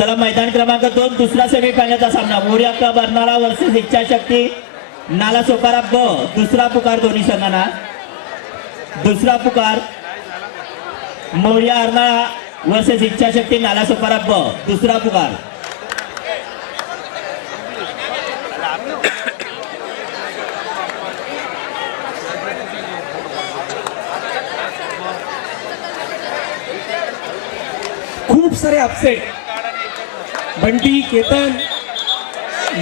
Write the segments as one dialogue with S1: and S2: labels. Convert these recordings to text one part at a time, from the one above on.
S1: चला मैदान क्रमांक दोन दुसरा सेमीफायनलचा सामना. मोर्या क्लब अर्नाळा वर्सेस इच्छाशक्ती नाला सोपारा ब दुसरा पुकार दोन्ही संघांना. दुसरा पुकार मोर्या अर्नाळा वर्सेस इच्छाशक्ती नाला सोपारा ब दुसरा पुकार.
S2: खूप सारे अपसेट बंटी केतन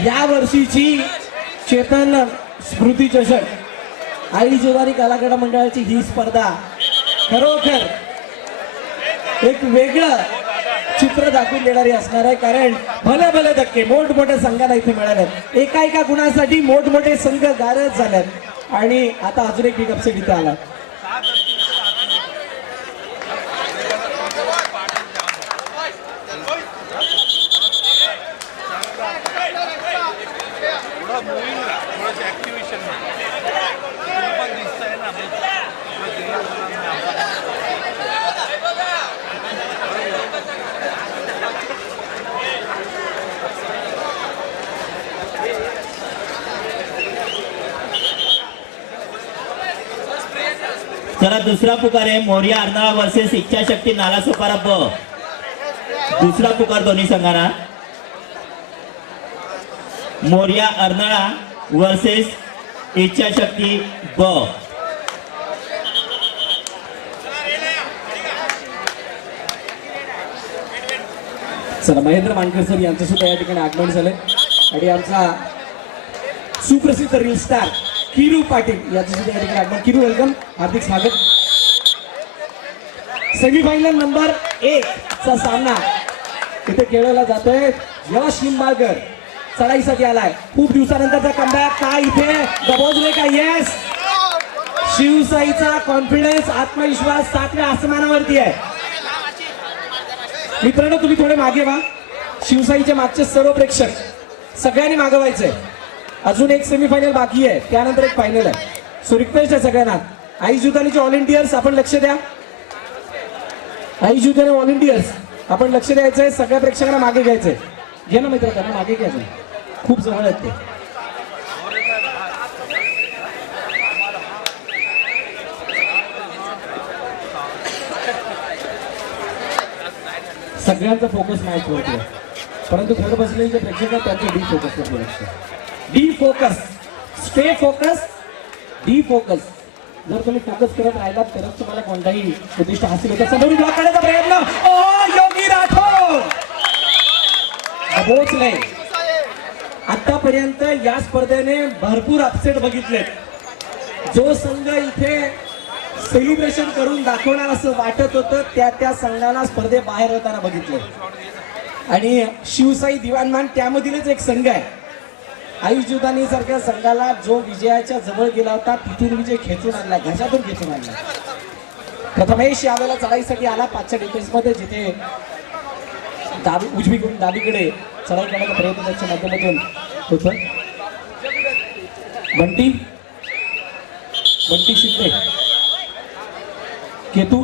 S2: या वर्षीची चेतन स्मृती चषक. आई जुवारी कलाकार मंडळाची ही स्पर्धा. खरोखर एक वेगळं चित्र दाखवून देणारी असणार आहे कारण भले भले धक्के मोठमोठ्या संघाला इथे मिळाल्यात एका एका गुणासाठी मोठमोठे संघ गारज झाल्यात आणि आता अजून एक बिग अपसेट इथे आला
S3: थोडं मुव्हिंग राहा थोडंसं ॲक्टिव्हेशन तुम्ही पण दिसतंय ना मग थोडं जिल्हा मुलांना
S1: चला दुसरा पुकार आहे मोर्या अर्नाळा वर्सेस इच्छाशक्ती नाला सुपारा ब दुसरा पुकार दोन्ही संघांना. मोर्या अर्नाळा वर्सेस इच्छाशक्ती ब.
S2: चला महेंद्र मानकर सर यांचं सुद्धा या ठिकाणी आगमन झालंय. आणि आमचा सुप्रसिद्ध रील स्टार किरू पाटील यांचं सुद्धा या ठिकाणी आगमन किरू वेलकम हार्दिक स्वागत. सेमीफायनल नंबर एक चा सामना इथे खेळवला जातोय यश निंबाळकर. चढाईसाठी आलाय. खूप दिवसानंतरचा कमबॅक काय इथे? दबोजले का येस शिवसाईचा कॉन्फिडन्स आत्मविश्वास सातव्या आसमानावरती आहे. मित्रांनो तुम्ही थोडे मागे वा शिवसाईचे मागचे सर्व प्रेक्षक सगळ्यांनी मागवायचंय अजून एक सेमीफायनल बाकी आहे. त्यानंतर एक फायनल आहे. सो रिक्वेस्ट आहे सगळ्यांना. आई जुतानीचे व्हॉलेंटियर्स आपण लक्ष द्या. आई जुताने व्हॉलेंटियर्स आपण लक्ष द्यायचंय सगळ्या प्रेक्षकांना मागे घ्यायचंय घे ना मित्र त्यांना मागे घ्यायचं खूप जवळ आहेत ते. सगळ्यांचा फोकस मॅच होतो परंतु घर बसलेले जे प्रेक्षक आहेत त्यांचं डी फोकस वरती लक्ष the focus stay focus the focus जर तुम्ही फोकस करत राहिलात तरच तुम्हाला कोणताही उद्दिष्ट हासिल होतं. समोरून ब्लॉक करण्याचा प्रयत्न. ओ योगी राठोड! पोहोचले आतापर्यंत या स्पर्धेने भरपूर अपसेट बघितले जो संघ इथे सेलिब्रेशन करून दाखवणार असं वाटत होतं त्या त्या संघाला स्पर्धे बाहेर होताना बघितलं. आणि शिवसाई दिवाणमान त्यामधीलच एक संघ आहे. आई जुदानी सारख्या संघाला जो विजयाच्या जवळ गेला होता तिथून विजय खेचून आणला घशातून खेचून आणला. प्रथमेश यावेळेला चढाईसाठी आला पाचशे डिफेन्समध्ये जिथे डावी उजवीकडून डावीकडे चढाई करण्याचा प्रयत्न त्याच्या माध्यमातून होत बंटी बंटी शिंदे. केतू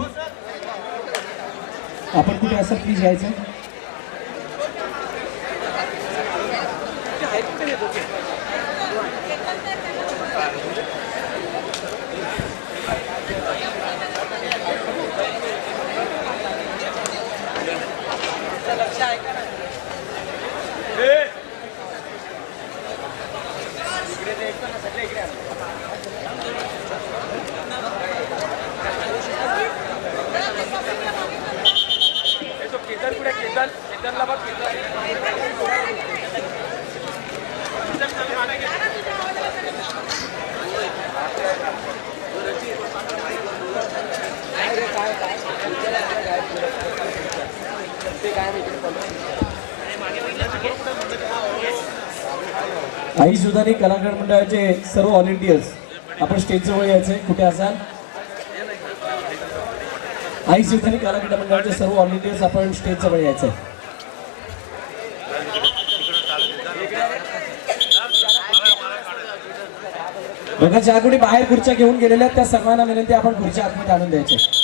S2: आपण कुठे असं प्लीज यायचं आई सुधानी कलाकार मंडळाचे सर्व व्हॉलेंटियर्स आपण स्टेज जवळ यायचंय. कुठे असाल? आई सुधानी कलाकार मंडळाचे सर्व व्हॉलेंटियर्स आपण स्टेज यायचं बघा ज्या कोणी बाहेर खुर्च्या घेऊन गेलेल्या आहेत. त्या सर्वांना विनंती आपण खुर्च्या आतमध्ये आणून द्यायच्या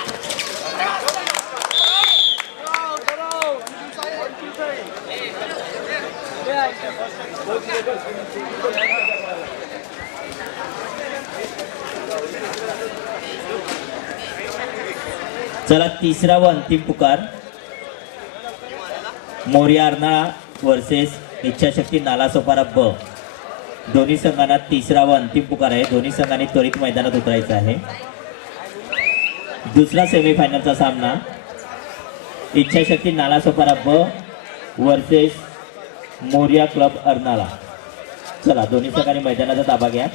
S1: चला तिसरा व अंतिम पुकार. मोर्या अर्नाळा वर्सेस इच्छाशक्ती नालासोपारा ब. दोन्ही संघांना तिसरा व अंतिम पुकार आहे. दोन्ही संघांनी त्वरित मैदानात उतरायचं आहे. दुसरा सेमीफायनलचा सामना. इच्छाशक्ती नालासोपारा ब वर्सेस मोर्या क्लब अर्नाळा. चला दोन्ही संघांनी मैदानाचा ताबा घ्या.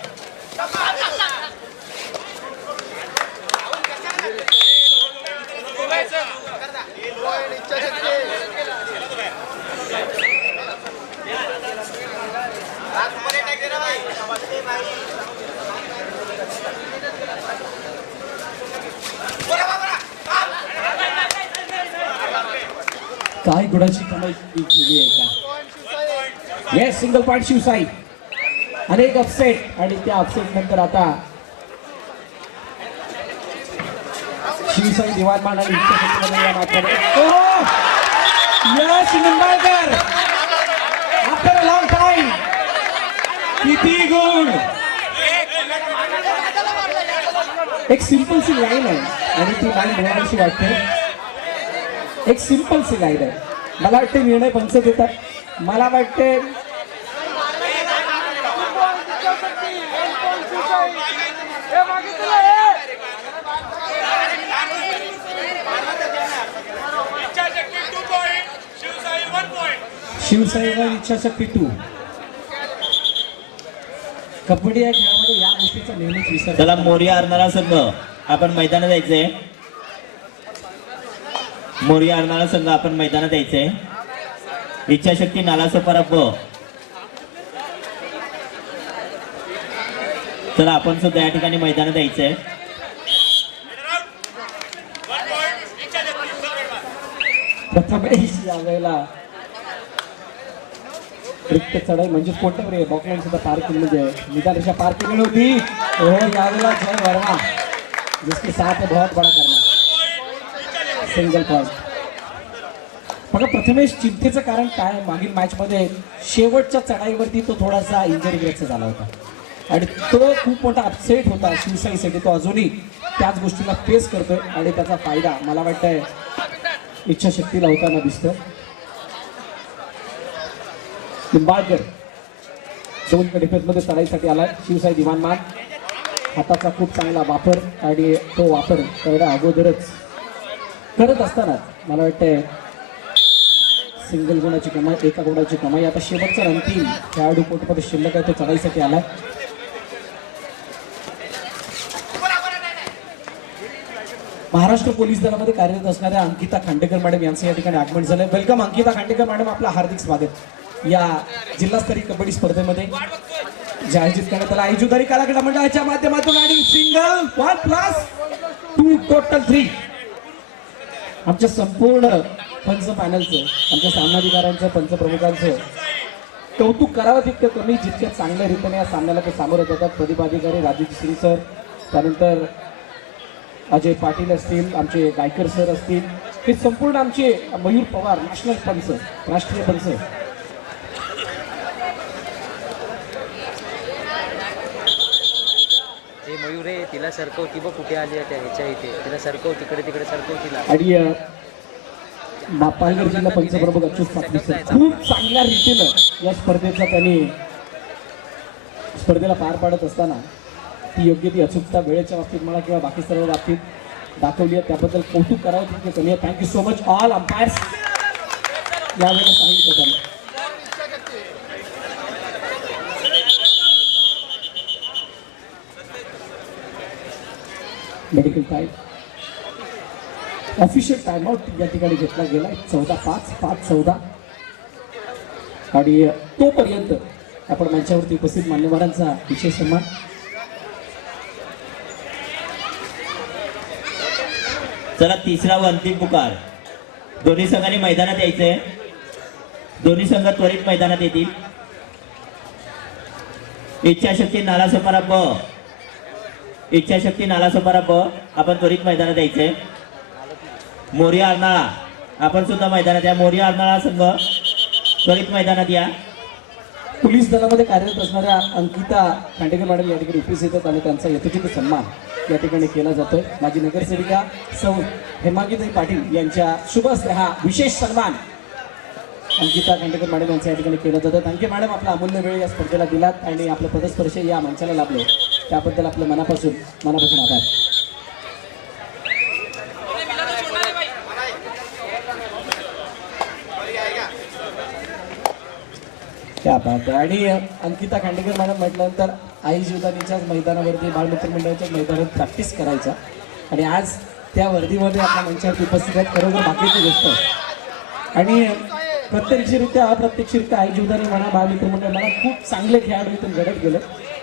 S2: काय गुणाची कमाई केली आहे का? Yes single point Shivsai. अनेक अपसेट आणि त्या अपसेट नंतर आता शिवसाई दिवाण मान आणि Yash Nimbalkar! After long time किती गुण! एक सिंपल सी लाईन आहे आणि ती लाईन बघावीशी वाटते. एक सिंपल सी गाईड आहे. मला वाटते निर्णय पंच देतात मला वाटते शिवसाईवर इच्छाशक्ती टू कबड्डी या खेळामध्ये या गोष्टीचा नेहमीच विसर
S1: त्याला मोर्या अर्नाळा संघ. आपण मैदानात जायचंय. मोर्या अर्नाळा संघ आपण मैदानात यायचंय. इच्छाशक्ती नालासोपारा ब तर आपण सुद्धा या ठिकाणी मैदानात यायचंय.
S2: प्रथम यावेळेला. रिक्त चढाई म्हणजे कोणत्या रे बॉकलाईन सुद्धा पार्किंग म्हणजे निदान रेषा पार केली म्हणजे होती हो यावेळेला जय वर्मा. जिसके साथ बहुत बडा करणार. सिंगल पॉईंट बघा प्रथमेश चिंतेचं कारण काय मागील मॅचमध्ये शेवटच्या चढाईवरती तो थोडासा इंजरीग्रस्त झाला होता. आणि तो खूप मोठा अपसेट होता. शिवसाईसाठी तो अजूनही त्याच गोष्टीला फेस करतोय आणि त्याचा फायदा मला वाटतंय इच्छाशक्तीला होताना दिसतं निंबाळकर दोन डिफेन्समध्ये चढाईसाठी आला शिवसाई दिवाणमान हाताचा खूप चांगला वापर आणि तो वापर तेवढ्या अगोदरच करत असताना मला वाटतंय सिंगल गुणाची कमाई एका गुणाची कमाई. आता शेवटचा अंतिम खेळाडू पोटमध्ये शिल्लक आहे तो चढाईसाठी आलाय. महाराष्ट्र पोलीस दलामध्ये कार्यरत असणाऱ्या अंकिता खांडेकर मॅडम यांचं या ठिकाणी आगमन झालंय. Welcome Ankita Khandekar madam. आपलं हार्दिक स्वागत. या जिल्हास्तरीय कबड्डी स्पर्धेमध्ये जे आयोजित करण्यात आला. आयोजुदारी कलाकडा मंडळाच्या माध्यमातून आणि single one plus two total three आमच्या संपूर्ण पंच पॅनलचं आमच्या सामनाधिकाऱ्यांचं पंचप्रमुखांचं कौतुक करावं तितकं कमी जितक्या चांगल्या रीतीने या सामन्याला ते सामोरं जातात. प्रतिभाधिकारी राजीव सिंग सर त्यानंतर अजय पाटील असतील आमचे गायकर सर असतील हे संपूर्ण आमचे मयूर पवार नॅशनल पंच राष्ट्रीय पंच.
S4: मयूर आहे तिला सरकवती बघ कुठे आली आहे त्या ह्याच्या इथे. तिला सरकव तिकडे तिकडे सरकव तिला.
S2: आणि पालघर जिल्हा पंचप्रमुख अच्युत पाटील सर खूप चांगल्या रीतीनं या स्पर्धेचा त्यांनी स्पर्धेला पार पाडत असताना ती योग्य ती अचूकता वेळेच्या बाबतीत म्हणा किंवा बाकी सर्व बाबतीत दाखवली आहे. त्याबद्दल कौतुक करावं तितके कमी आहे. Thank you so much all umpires यावेळेला सांगितलं त्यांनी. मेडिकल टाईम ऑफिशियल टाइमआउट या ठिकाणी घेतला गेला चौदा पाच पाच चौदा. आणि तोपर्यंत आपण मंचावरती उपस्थित मान्यवरांचा विशेष सन्मान.
S1: चला तिसरा व अंतिम पुकार. दोन्ही संघांनी मैदानात यायचंय. दोन्ही संघ त्वरित मैदानात येतील. इच्छाशक्ती नालासोपारा ब इच्छाशक्ती नालासोपारा ब आपण त्वरित मैदानात यायचंय मोरिया अर्नाळा आपण सुद्धा मैदानात या. मोरिया अर्नाळा संघ त्वरित मैदानात या.
S2: पोलीस दलामध्ये कार्यरत असणाऱ्या अंकिता खांडेकर मॅडम या ठिकाणी उपस्थित आहेत आणि त्यांचा यथोचित सन्मान या ठिकाणी केला जातोय. माझी नगरसेविका सौ हेमांगीताई पाटील यांच्या शुभ हस्ते हा विशेष सन्मान अंकिता खांडेकर मॅडम यांच्या या ठिकाणी केलं जातं थँक्यू मॅडम आपला अमूल्य वेळ या स्पर्धेला दिलात आणि आपलं पदस्पर्श या मंचाला लाभलो. त्याबद्दल आपलं मनापासून मनापासून आभार. त्या बात आणि अंकिता खांडेकर मॅडम म्हटल्यानंतर आई जीवदानीच्याच मैदानावरती बालमित्र मंडळाच्या मैदानात प्रॅक्टिस करायच्या आणि आज त्या वर्दीमध्ये आपल्या मंचावरती उपस्थित आहेत. खरोखर बाकीची गोष्ट. आणि प्रत्यक्षरित्या अप्रत्यक्षरित्या आई जीवदानी म्हणा बालमित्र मंडळ म्हणा खूप चांगले खेळाडू इथून घडत गेलं.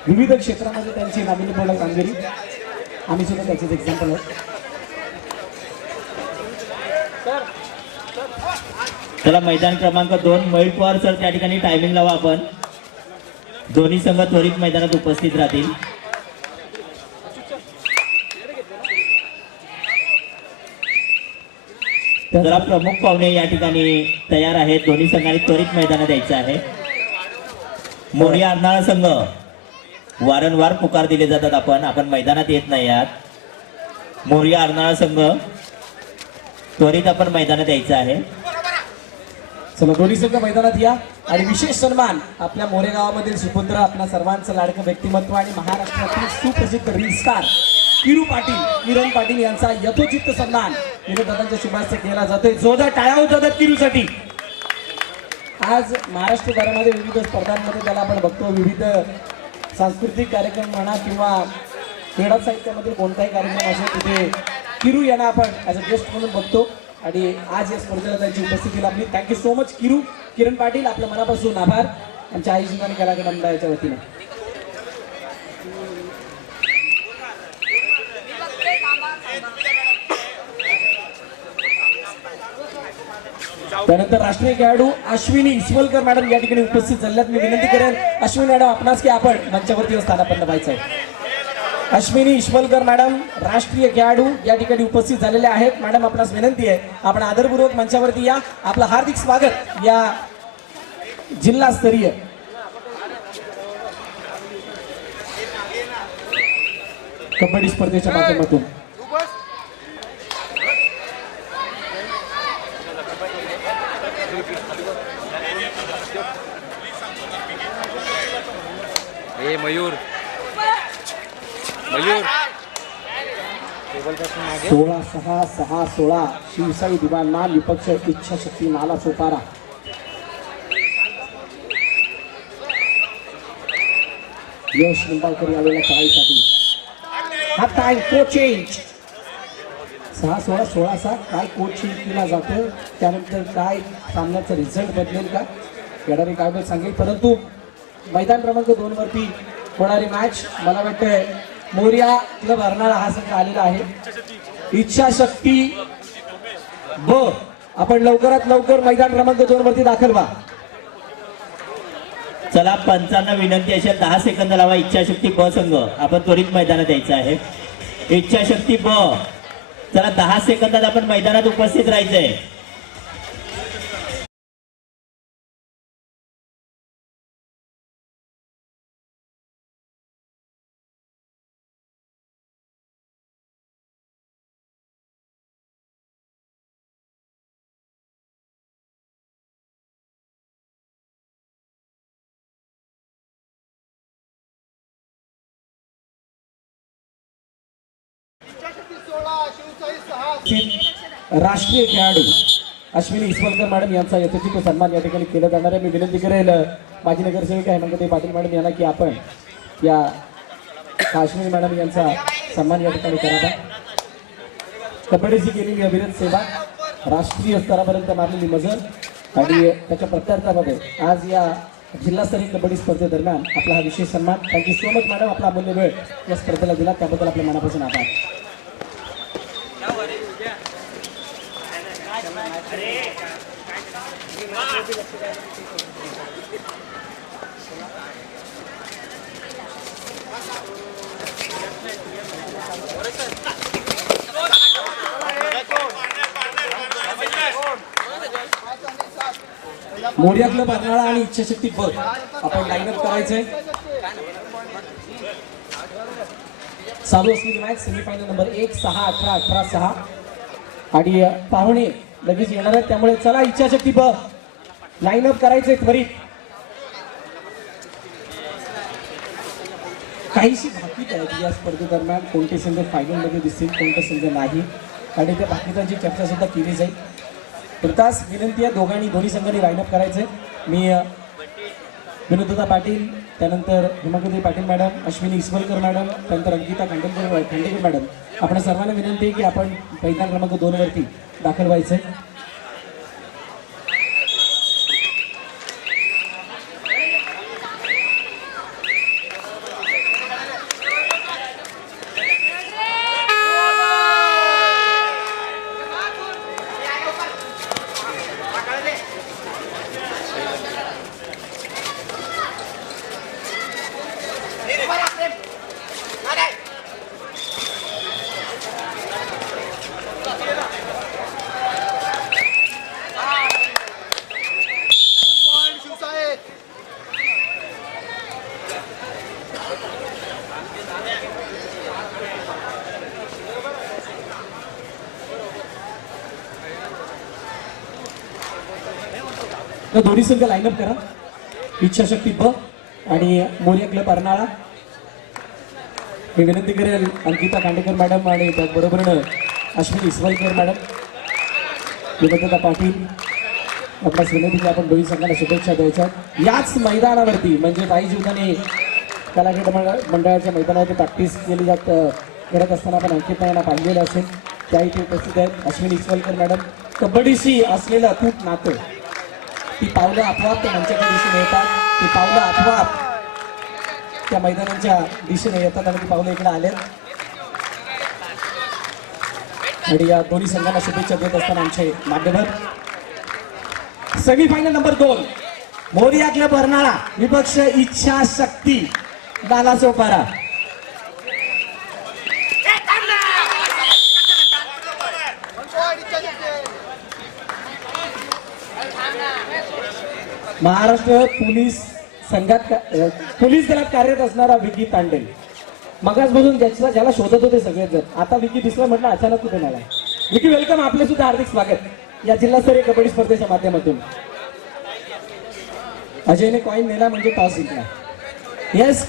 S2: विविध क्षेत्रामध्ये त्यांची नाविन्यपूर्ण कामगिरी. आम्ही सुद्धा त्याचेच एक्झाम्पल आहोत.
S1: चला मैदान क्रमांक दोन मयूर पवार सर त्या ठिकाणी टायमिंग लावा आपण. दोन्ही संघ त्वरित मैदानात उपस्थित राहतील. जरा प्रमुख पाहुणे या ठिकाणी तयार आहेत. दोन्ही संघाने त्वरित मैदानात यायचं आहे. मोरिया अर्नाळा संघ. वारंवार पुकार दिले जातात आपण. आपण मैदानात येत नाही आहात. मोर्या अर्नाळा संघ त्वरित आपण मैदानात यायचं आहे.
S2: चला दोन्ही संघ मैदानात या. आणि विशेष सन्मान आपल्या मोरे गावामधील सुपुत्र आपल्या सर्वांचं लाडकं व्यक्तिमत्व आणि महाराष्ट्रातील सुप्रसिद्ध रिस्टार किरू पाटील किरण पाटील यांचा यथोचित सन्मान विनोद दादांच्या शुभास्ते केला जातोय. जोरदार टाळ्या होत जातात किरूसाठी. आज महाराष्ट्र महाराष्ट्रभरामध्ये विविध स्पर्धांमध्ये त्याला आपण बघतो. विविध सांस्कृतिक कार्यक्रम म्हणा किंवा क्रीडा साहित्यामध्ये कोणताही कार्यक्रम असेल तिथे किरू यांना आपण ॲज अ गेस्ट म्हणून बघतो. आणि आज या स्पर्धेला त्यांची उपस्थिती लाभली थँक्यू सो मच किरू. किरण पाटील आपल्या मनापासून आभार. आमच्या आई जीवनाने कलाकार मंडळाच्या वतीने. त्यानंतर राष्ट्रीय खेळाडू अश्विनी इस्वलकर मॅडम या ठिकाणी उपस्थित झाल्यात मी विनंती करेन अश्विनी मॅडम आपणास की आपण मंचावरती स्थानापन्न व्हायचं आहे अश्विनी इश्वलकर मॅडम राष्ट्रीय खेळाडू या ठिकाणी उपस्थित झालेले आहेत. मॅडम आपणास विनंती आहे आपण आदरपूर्वक मंचावरती या. आपलं हार्दिक स्वागत या जिल्हास्तरीय. कबड्डी स्पर्धेच्या माध्यमातून
S4: हे मयूर मयूर टेबलपासून मागे
S2: सोळा सहा सहा सोळा. शिवसाई दिवांना विपक्ष इच्छाशक्ती नाला सोपारा. यश निंबाळकर यावेळेला चढाईसाठी हा टाइम को चेंज सहा सोळा सोळा सहा काय कोच चेंज केला जातो. त्यानंतर काय सामन्याचा रिझल्ट बदलेल का? येणारी काय सांगेल. परंतु मैदान क्रमांक दोन वरती होणारी मॅच मला वाटतंय मोर्या क्लब अर्नाळा हा संघ आलेला आहे. इच्छाशक्ती ब. आपण लवकरात लवकर मैदान क्रमांक दोन वरती दाखल व्हा.
S1: चला पंचांना विनंती असेल दहा सेकंद लावा इच्छाशक्ती ब संघ. आपण त्वरित मैदानात यायचं आहे. इच्छाशक्ती ब. चला दहा सेकंदात आपण मैदानात उपस्थित राहायचंय.
S2: राष्ट्रीय खेळाडू अश्विनी इस्वलकर मॅडम यांचा यथोचित सन्मान या ठिकाणी केला जाणार आहे. मी विनंती करेल माजी नगरसेविका हेमंतताई पाटील मॅडम यांना की आपण या अश्विनी मॅडम यांचा सन्मान या ठिकाणी करावा कबड्डीची केलेली अविरत सेवा. राष्ट्रीय स्तरापर्यंत मारलेली मजल. आणि त्याच्या प्रत्यार्थामध्ये आज या जिल्हास्तरीय कबड्डी स्पर्धेदरम्यान आपला हा विशेष सन्मान. थँक्यू सो मच मॅडम आपला अमूल्य वेळ या स्पर्धेला दिला. त्याबद्दल आपल्या मनापासून आभार. मोडिया क्लब अर्नाळा आणि इच्छाशक्ती बघ. आपण लाईनअप करायचंय. चालू असलेली मॅच सेमीफायनल नंबर एक सहा अठरा अठरा सहा. आणि पाहुणे लगेच येणार आहेत त्यामुळे चला इच्छाशक्ती बघ. लाईनअप करायचंय त्वरित काहीशी भाकीत आहे या स्पर्धेदरम्यान कोणते संघ फायनलमध्ये दिसतील कोणते संघ नाही. आणि त्या बाकीच्यांची चर्चा सुद्धा केली जाईल. तुर्तास विनंती आहे दोघांनी दोन्ही संघांनी लाईनअप करायचंय मी विनोदता पाटील त्यानंतर हेमाकृती पाटील मॅडम अश्विनी इसवलकर मॅडम त्यानंतर अंकिता खांडेकर खांडेकर मॅडम. आपण सर्वांना विनंती आहे की आपण मैदान क्रमांक दोन दाखल दाखल आहे तर दोन्ही संघ लाईनअप करा. इच्छाशक्ती ब आणि मोरिया क्लब अर्नाळा. मी विनंती करेल अंकिता कांडेकर मॅडम आणि त्याचबरोबरीनं अश्विनी इसवलकर मॅडम निबद्धता पाटील. आपल्या विनंती आपण दोन्ही संघाला शुभेच्छा द्यायच्या. याच मैदानावरती म्हणजे काही जीवनाने कलाक्रीडा मंडळ- मंडळाच्या मैदानावरती प्रॅक्टिस केली जात करत असताना आपण अंकिता यांना पाहिलेलं असेल. त्या इथे उपस्थित आहेत अश्विनी इसवलकर मॅडम कबड्डीशी असलेलं अतूट नातं. ती पावलं आपोआप त्या मंचाच्या दिशेने येतात ती पावलं आपोआप त्या मैदानांच्या दिशेने येतात आणि ती पावलं इकडे आलेत. आणि या दोन्ही संघांना शुभेच्छा देत असताना आमचे मान्यवर. सेमीफायनल नंबर दोन. मोरिया क्लब अर्नाळा विपक्ष इच्छा शक्ती दादा चोपारा महाराष्ट्र पोलीस संघात का- पोलीस दलात कार्यरत असणारा विकी तांडे. मगाचपासून ज्याचा ज्याला शोधत होते सगळेच जण. आता विकी दिसला म्हटलं अचानक कुठे मला विकी वेलकम आपले सुद्धा हार्दिक स्वागत. या जिल्हास्तरीय कबड्डी स्पर्धेच्या माध्यमातून. अजयने कॉईन नेला म्हणजे टॉस जिंकला. येस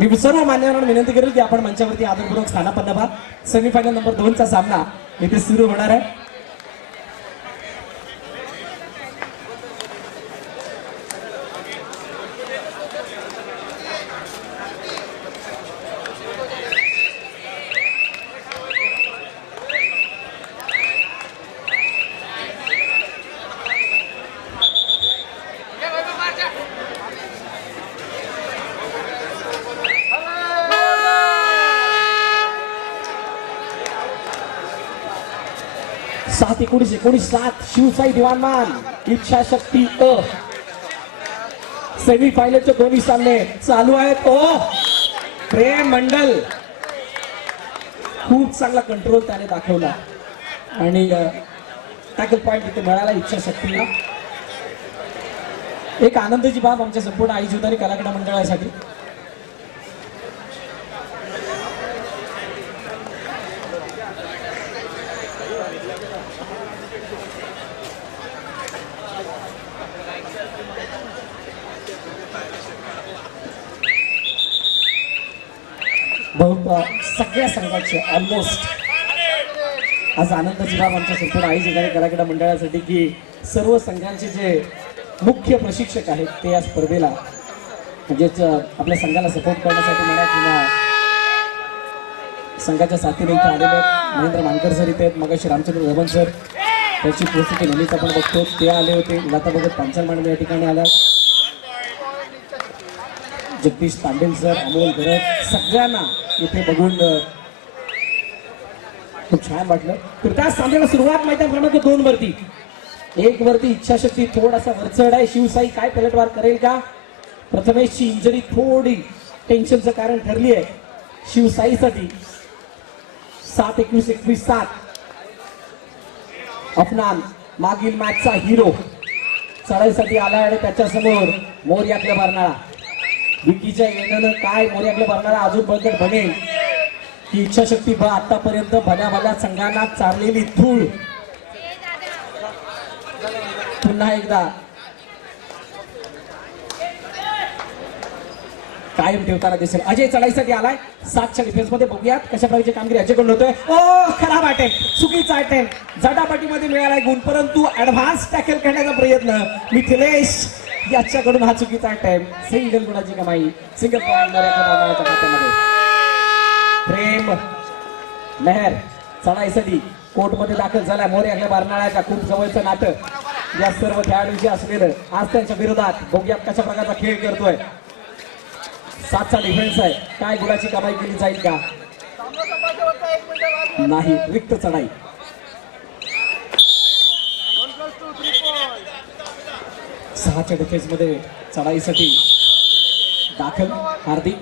S2: मी सर्व मान्यवरांना विनंती करेल की आपण मंचावरती आदरपूर्वक स्थानापन्न व्हा. सेमीफायनल नंबर दोनचा सामना इथे सुरू होणार आहे. सात एकोणीस एकोणीस सात. शिवसाई दिवाणमान इच्छा शक्ती अ. सेमी फायनलचे दोन्ही सामने चालू आहेत. ओ. प्रेम मंडल. खूप चांगला कंट्रोल त्याने दाखवला. आणि टॅकल पॉईंट इथे मिळाला इच्छाशक्तीला. एक आनंदाची बाब आमच्या संपूर्ण आई जुदारी मंडळासाठी. बहु सगळ्या संघाचे ऑलमोस्ट आज आनंदाची बाब आमच्या संपूर्ण आई जिल्हा कलाक्रीडा मंडळासाठी की सर्व संघांचे जे मुख्य प्रशिक्षक आहेत ते या स्पर्धेला म्हणजेच आपल्या संघाला सपोर्ट करण्यासाठी म्हणा किंवा संघाच्या साथीने इथे आलेले आहेत. महेंद्र मानकर सर इथे आहेत मगाशी रामचंद्र धवन सर. त्याची परिस्थिती नेहमीच आपण बघतो. ते आले होते. लता भगत पांचाल मॅडम या ठिकाणी आल्या जगदीश पांडेल सर अमोल गरज सगळ्यांना इथे बघून खूप छान वाटलं. तर त्या सामन्याला सुरुवात मैदान क्रमांक दोन वरती. एक वरती इच्छाशक्ती थोडासा वरचढ आहे. शिवसाई काय पलटवार करेल का? प्रथमेशची इंजरी थोडी टेन्शनचं कारण ठरली आहे. शिवसाईसाठी सात एकवीस एकवीस सात. अफनान मागील मॅचचा हिरो चढाईसाठी आला आणि त्याच्यासमोर मोर्यातल्या बर्नाळा विकीच्या येण्यानं काय मोरे आपल्या भरणारा अजून बळकट बनेल? की इच्छाशक्ती बा आतापर्यंत भल्या भल्या संघांना चाललेली धूळ. पुन्हा एकदा. कायम ठेवताना दिसेल. अजय चढाईसाठी आलाय. सातच्या डिफेन्समध्ये बघूयात कशा प्रकारची कामगिरी अजयकडून होतोय. ओ खराब अटेम्प चुकीचा अटेम्प झटापटीमध्ये मिळालाय गुण परंतु ऍडव्हान्स टॅकल करण्याचा प्रयत्न मिथिलेश याच्याकडून हा चुकीचा टाइम सिंगल गुणाची कमाई. सिंगल खात्यामध्ये. प्रेम मेहर चढाईसाठी कोर्टमध्ये दाखल झाला मोरे आपल्या बारनाळ्याच्या खूप जवळचं नातं. या सर्व खेळाडूंशी असलेलं आज त्यांच्या विरोधात भोग्यात कशा प्रकारचा खेळ करतोय सातचा डिफेन्स आहे. काय गुणाची कमाई केली जाईल का? नाही. रिक्त चढाई. सहाच्या डिफेन्स चढाईसाठी दाखल हार्दिक.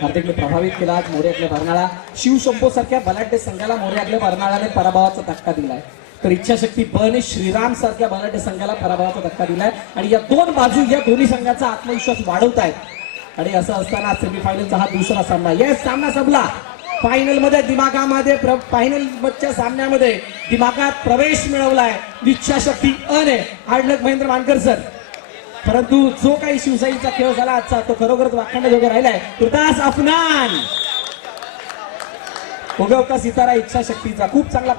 S2: हार्दिकने प्रभावित केला आज मोर्यातल्या भरणाळा. शिवशंभोसारख्या बलाढ्य संघाला मोर्यातल्या बर्नाळाने पराभवाचा धक्का दिलाय. तर इच्छाशक्ती बने श्रीराम सारख्या बलाढ्य संघाला पराभवाचा धक्का दिलाय. आणि या दोन बाजू या दोन्ही संघाचा आत्मविश्वास वाढवत आहेत आणि असं असताना सेमीफायनलचा हा दुसरा सामना. येस सामना संपला. फायनलमध्ये दिमागामध्ये फायनलच्या सामन्यामध्ये दिमागात प्रवेश मिळवलाय. इच्छाशक्ती अन आहे. आडलक महेंद्र मानकर सर. परंतु जो काही शिवसाईचा खेळ झाला आजचा तो खरोखरच वाखाणण्याजोगा राहिलाय. कृतास अफनान. उगवता सितारा इच्छाशक्तीचा खूप चांगला